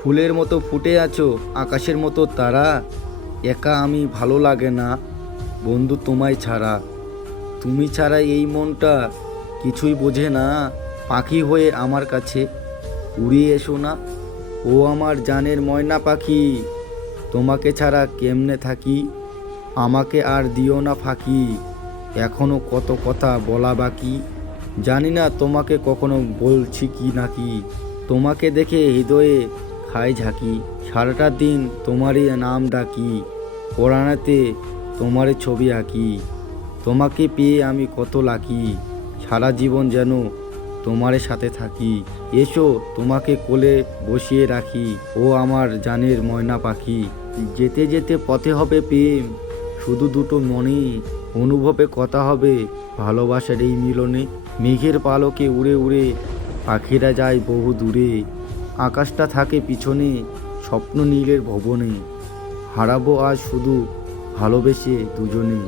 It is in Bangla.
ফুলের মতো ফুটে আছো আকাশের মতো তারা। একা আমি ভালো লাগে না বন্ধু তোমায় ছাড়া। তুমি ছাড়া এই মনটা কিছুই বোঝে না। পাখি হয়ে আমার কাছে উড়িয়ে এসো না। ও আমার জানের ময়না পাখি, তোমাকে ছাড়া কেমনে থাকি। আমাকে আর দিও না ফাঁকি, এখনো কত কথা বলা বাকি। জানি না তোমাকে কখনো বলছি কি নাকি। তোমাকে দেখে হৃদয়ে খায় ঝাঁকি। সারাটা দিন তোমারই নাম ডাকি, কোরআনেতে তোমারই ছবি আঁকি। তোমাকে পেয়ে আমি কত লাকি, সারা জীবন যেন তোমার সাথে থাকি। এসো তোমাকে কোলে বসিয়ে রাখি, ও আমার জানের ময়না পাখি। যেতে যেতে পথে হবে প্রেম, শুধু দুটো মনে। অনুভবে কথা হবে ভালোবাসার এই মিলনে। মেঘের পালকে উড়ে উড়ে পাখিরা যায় বহু দূরে। আকাশটা থাকে পিছনে স্বপ্ন নীলের ভবনে। হারাবো আজ শুধু ভালোবেসে দুজনে।